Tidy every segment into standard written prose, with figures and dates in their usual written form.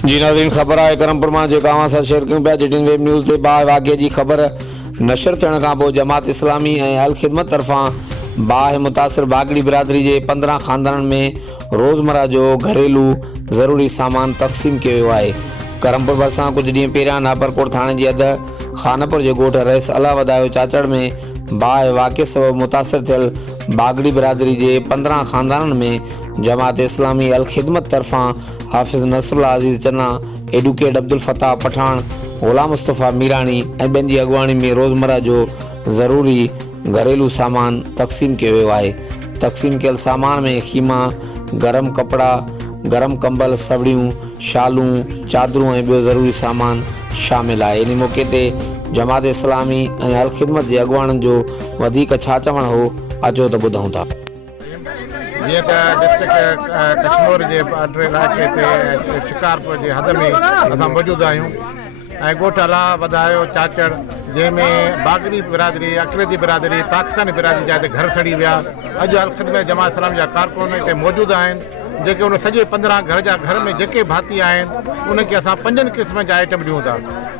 जी नाज़रीन, ख़बर है करमपुर में जेका अवां सां शेयर कयूं पिया जेटिन वेब न्यूज़ ते वाक़े की खबर नशर थियण खां पोइ जमात इस्लामी ऐं अल ख़िदमत तरफ़ां बाहि मुतासिर बागड़ी बिरादरी के 15 ख़ानदाननि में रोज़मर्रा जो घरेलू ज़रूरी सामान तक़सीम कियो वियो आहे। करमपुर भरिसां कुछ ॾींहं पहिरियां नापरकोट थाणे जी हद खानपुर के ॻोठ रईस अला वधायो चाचड़ में बाहि वाक़े सबबि मुतासिर थियल बागड़ी बिरादरी के 15 ख़ानदाननि में जमात इस्लामी अल ख़िदमत तरफ़ां हाफ़िज़ नसरुल्लाह अज़ीज़ चन्ना, एडवोकेट अब्दुल फताह पठान, गुलाम मुस्तफ़ा मीरानी ऐं ॿियनि जी अॻुवाणी में रोज़मर्रा जो ज़रूरी घरेलू सामान तक़सीम कियो वियो आहे। तक़सीम कयल सामान में खीमा, गरम कपड़ा, गरम कंबल, सवड़ियूं, शालूं, चादरूं ऐं ॿियो ज़रूरी सामान शामिल आहे। इन मौक़े ते जमात इस्लामी ऐं अल ख़िदमत जे अॻुवाणनि जो वधीक छा चवणु हो, अचो त ॿुधूं था। जीअं त डिस्ट्रिक्ट कश्मीर जे बॉर्डर इलाइक़े ते शिकारपुर जे हद में असां मौजूदु आहियूं ऐं ॻोठ अला वधायो चाचड़ जंहिंमें बागड़ी बिरादरी, अक़लीती बिरादरी, पाकिस्तानी बिरादरी जा घर सड़ी विया। अॼु अल ख़िदमत जमात इस्लाम जा कारकुन हिते मौजूदु आहिनि जेके उन सॼे 15 घर में जेके भाती आहिनि उनखे असां 5 क़िस्म जा आइटम ॾियूं था।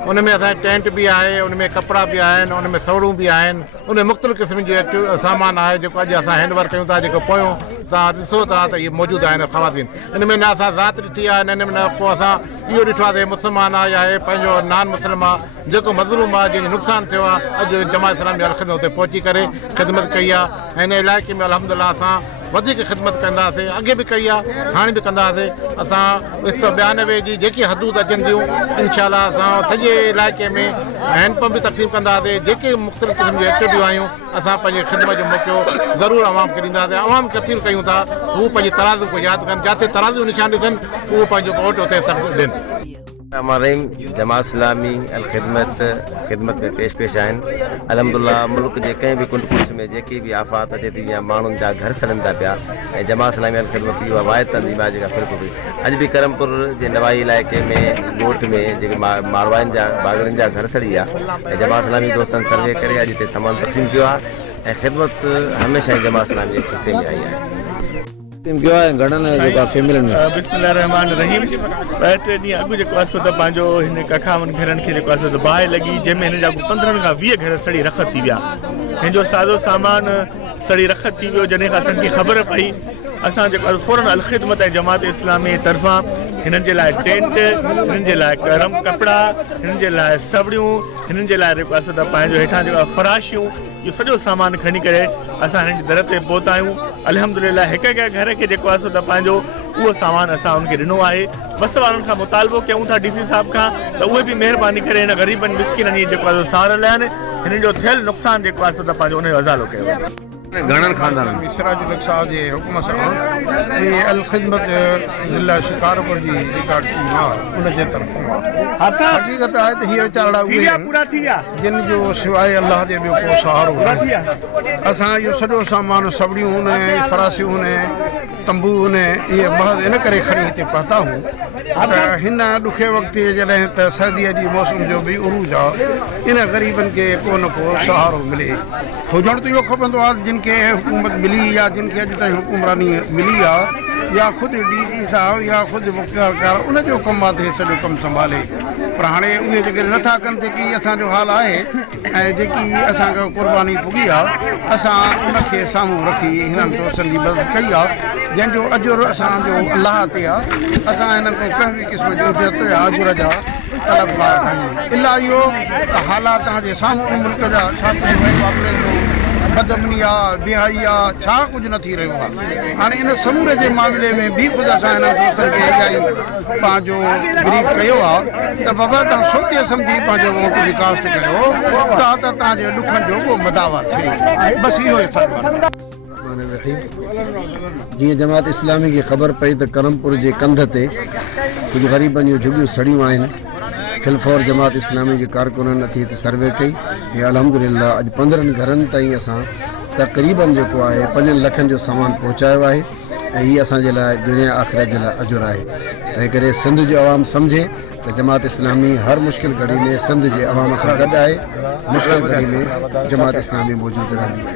उनमें असां टेंट भी आहे, उनमें कपड़ा भी आहिनि, उनमें सवड़ूं भी आहिनि, उनमें मुख़्तलिफ़ क़िस्म जो सामान आहे जेको अॼु असां हैंडवर्क कयूं था, जेको पोयों तव्हां ॾिसो था त इहे मौजूदु आहिनि ख़वातीन। इनमें न असां ज़ात ॾिठी आहे, न इनमें न को असां इहो ॾिठो आहे त मुस्लमान आहे या पंहिंजो नान मुस्लिम आहे जेको मज़लूम आहे जंहिंजो नुक़सानु थियो आहे। अॼु जमात इस्लामी अल ख़िदमत हुते पहुची करे ख़िदमत कई आहे। हिन इलाइक़े में अल्हम्दुलिल्लाह असां वधीक ख़िदमत कंदासीं, अॻे बि कई आहे, हाणे बि कंदासीं। असां 192 जी जेकी हदूद अचनि थियूं इंशाअल्लाह असां सॼे इलाइक़े में हैंडपंप बि तक़सीम कंदासीं। जेके मुख़्तलिफ़ क़िस्म जूं एक्टिविटियूं आहियूं असां पंहिंजे ख़िदमत जो मौक़ो ज़रूरु आवाम खे ॾींदासीं। आवाम खे अपील कयूं था हू पंहिंजे तराज़ू को यादि कनि, जिते तराज़ू निशान ॾिसनि उहो पंहिंजो वोट उते ॾियनि। जमात इस्लामी अल ख़िदमत में पेश आहिनि। अल्हम्दुलिल्लाह मुल्क के कहीं भी कुंड कुछ में जेकी भी आफ़ात अचे थी या माण्हुनि जा घर सड़नि था पिया ऐं जमात इस्लामी अल ख़िदमत इहो वाहिद तंज़ीम जेका फ़िल्म हुई। अॼु भी करमपुर जे नवाई इलाइक़े में ॻोठ में जेके मारवाड़ियुनि जा बागड़ियुनि जा घर सड़ी आहे ऐं जमात इस्लामी दोस्तनि सर्वे करे अॼु हिते सामान तक़सीम कियो आहे ऐं ख़िदमत हमेशह ई जमात इस्लामी जे हिसे में आई आहे। बिस्मिल्लाहिर्रहमानिर्रहीम। 2-3 ॾींहं अॻु जेको आहे सो त पंहिंजो हिन कखावनि घेरनि खे जेको आहे सो त बाहि लॻी, जंहिंमें हिन जा 15 खां 20 घर सड़ी रख थी विया। हिन जो सादो सामान सड़ी रख थी वियो। जॾहिं खां असांखे ख़बर पई असां जेको आहे फ़ौरन अल ख़िदमत ऐं जमात इस्लामी तरफ़ां हिननि जे लाइ टेंट, हिननि जे लाइ गरम कपिड़ा, हिननि जे लाइ सवड़ियूं, हिननि जे लाइ जेको आहे सो त पंहिंजो हेठां जेको आहे फराशियूं, इहो सॼो सामान खणी करे असां हिननि जी दर ते पहुता आहियूं। अल्हम्दुलिल्लाह हिक घर के जेको आहे सो त पंहिंजो उहो सामान असां उनखे ॾिनो आहे। बस वारनि खां मुतालबो कयूं था डीसी साहब खां त उहे बि महिरबानी करे हिन ग़रीबनि मिस्किननि जेको आहे सार लाहिनि, हिन जो थियल नुक़सानु जेको आहे सो त पंहिंजो उनजो अज़ालो कयो। घणनि ख़ानदाननि सिराजुल साहब जे हुकुम सां इहे अल ख़िदमत ज़िला शिकारपुर जी जेका टीम आहे उनजे तरफ़ां हक़ीक़त आहे त हीअ वीचारा उहे आहिनि जिन जो सवाइ अलाह जे ॿियो को सहारो आहे। असां इहो सॼो सामान सवड़ियूं उन, फरासियूं उन, तंबू उन, इहे महज़ इन करे खणी हिते पहुता हूं त हिन ॾुखे वक़्तु जॾहिं त सर्दीअ जी मौसम जो बि उरूज आहे, इन ग़रीबनि खे को न को सहारो मिले। हुजणु त इहो खपंदो आहे जिन खे हुकूमत मिली या जिन खे अॼु ताईं हुकुमरानी मिली आहे या ख़ुदि डीसी साहब या ख़ुदि मुख्तार उनजो कमु आहे त सॼो कमु संभाले। पर हाणे उहे जेके नथा कनि, जेकी असांजो हाल आहे ऐं जेकी असांखे कुर्बानी पुगी आहे, असां उनखे साम्हूं रखी हिननि दोस्तनि जी मदद कई आहे जंहिंजो अजुर असांजो अलाह ते आहे। असां हिननि खां कंहिं बि क़िस्म जो इज़त या अजुर जा तलबगार आहियूं। इलाही इहो हालात तव्हांजे साम्हूं मुल्क जा छा वापरे थो, बदमनी आहे, बेहाई आहे, छा कुझु न थी रहियो आहे। हाणे इन समूरे जे मामले में बि ख़ुदि असां हिन दोस्तनि खे इहा ई पंहिंजो ब्रीफ कयो आहे त बाबा तव्हां सोचे सम्झी पंहिंजो वोट जी कास्ट कयो त तव्हांजे ॾुखनि जो को मदावा थिए। बसि इहो ई जीअं जमात इस्लामी खे ख़बर पई त करमपुर जे कंध ते कुझु ग़रीबनि जूं झुगियूं सड़ियूं आहिनि, फिलफौर जमात इस्लामी के कारकुननि अची हिते सर्वे कई ऐं अल्हम्दुलिल्लाह अॼु 15 घरनि ताईं असां तक़रीबन जेको आहे 5 लखनि जो सामान पहुचायो आहे ऐं हीअ असांजे लाइ दुनिया आख़िरत जे लाइ अजुर आहे। तंहिं करे सिंध जो आवाम सम्झे त जमात इस्लामी हर मुश्किल घड़ी में सिंध जे आवाम सां गॾु आहे, मुश्किल घड़ी में जमात इस्लामी मौजूदु रहंदी आहे।